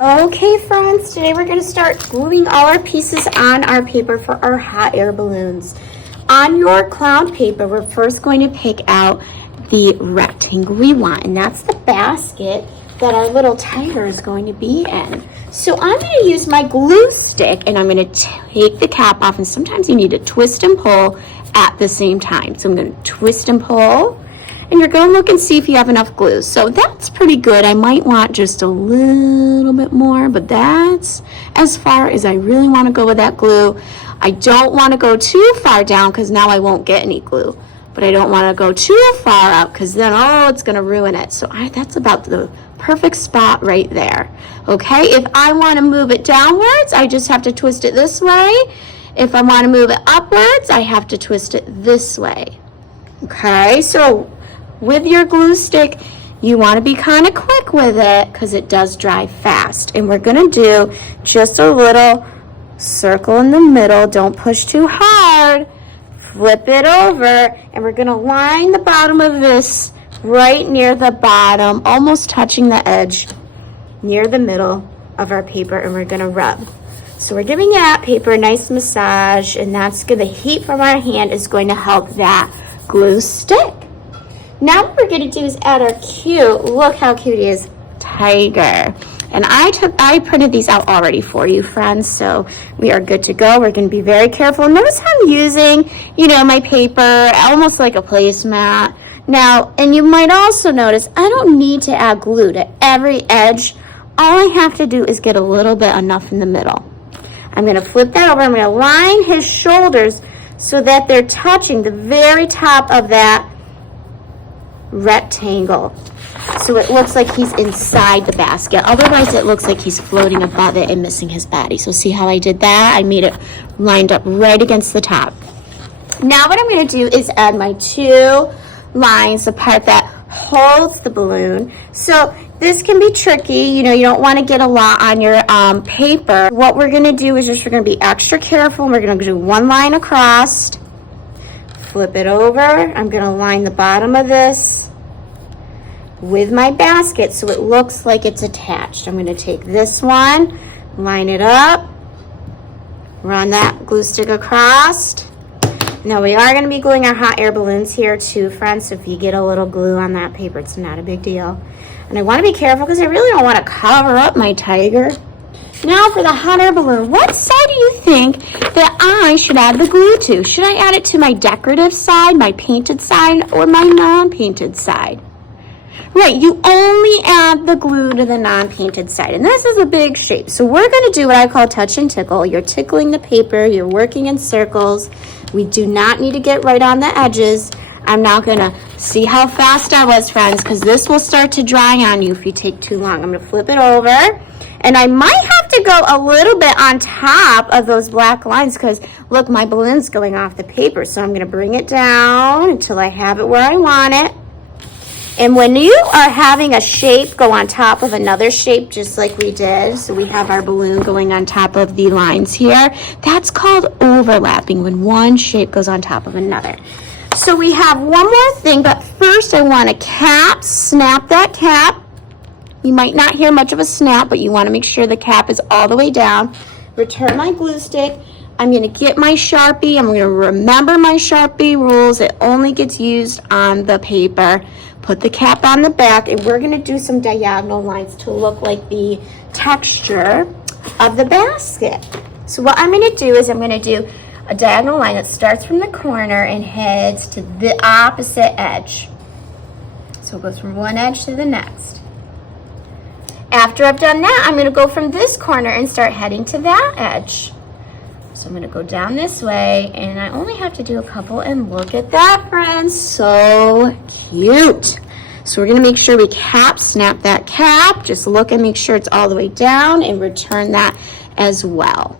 Okay friends, today we're going to start gluing all our pieces on our paper for our hot air balloons. On your clown paper, we're first going to pick out the rectangle we want, and that's the basket that our little tiger is going to be in. So I'm going to use my glue stick and I'm going to take the cap off, and sometimes you need to twist and pull at the same time. So I'm going to twist and pull. And you're going to look and see if you have enough glue. So that's pretty good. I might want just a little bit more, but that's as far as I really want to go with that glue. I don't want to go too far down because now I won't get any glue. But I don't want to go too far up because then, it's going to ruin it. So that's about the perfect spot right there. Okay, if I want to move it downwards, I just have to twist it this way. If I want to move it upwards, I have to twist it this way. Okay, so with your glue stick, you want to be kind of quick with it because it does dry fast. And we're going to do just a little circle in the middle. Don't push too hard. Flip it over, and we're going to line the bottom of this right near the bottom, almost touching the edge near the middle of our paper, and we're going to rub. So we're giving that paper a nice massage, and that's good. The heat from our hand is going to help that glue stick. Now what we're going to do is add our cute, look how cute he is, tiger. And I printed these out already for you, friends, so we are good to go. We're going to be very careful. Notice how I'm using, my paper almost like a placemat. Now, and you might also notice I don't need to add glue to every edge. All I have to do is get a little bit enough in the middle. I'm going to flip that over. I'm going to line his shoulders so that they're touching the very top of that rectangle, so it looks like he's inside the basket. Otherwise it looks like he's floating above it and missing his body. So see how I did that? I made it lined up right against the top. Now what I'm going to do is add my two lines, the part that holds the balloon. So this can be tricky, you don't want to get a lot on your paper. What we're going to do is we're going to be extra careful. We're going to do one line across, flip it over. I'm going to line the bottom of this with my basket so it looks like it's attached. I'm going to take this one, line it up, run that glue stick across. Now we are going to be gluing our hot air balloons here too, friends, so if you get a little glue on that paper, it's not a big deal. And I want to be careful because I really don't want to cover up my tiger. Now for the hot air balloon, what side do you think that I should add the glue to? Should I add it to my decorative side, my painted side, or my non-painted side? Right, you only add the glue to the non-painted side, and this is a big shape. So we're going to do what I call touch and tickle. You're tickling the paper, you're working in circles. We do not need to get right on the edges. I'm not going to see how fast I was, friends, because this will start to dry on you if you take too long. I'm going to flip it over. And I might have to go a little bit on top of those black lines because, look, my balloon's going off the paper. So I'm going to bring it down until I have it where I want it. And when you are having a shape go on top of another shape, just like we did, so we have our balloon going on top of the lines here, that's called overlapping, when one shape goes on top of another. So we have one more thing, but first I want to snap that cap. You might not hear much of a snap, but you want to make sure the cap is all the way down. Return my glue stick. I'm going to get my Sharpie. I'm going to remember my Sharpie rules. It only gets used on the paper. Put the cap on the back, and we're going to do some diagonal lines to look like the texture of the basket. So what I'm going to do is I'm going to do a diagonal line that starts from the corner and heads to the opposite edge. So it goes from one edge to the next. After I've done that, I'm going to go from this corner and start heading to that edge. So I'm going to go down this way, and I only have to do a couple, and look at that, friends. So cute. So we're going to make sure we snap that cap. Just look and make sure it's all the way down, and return that as well.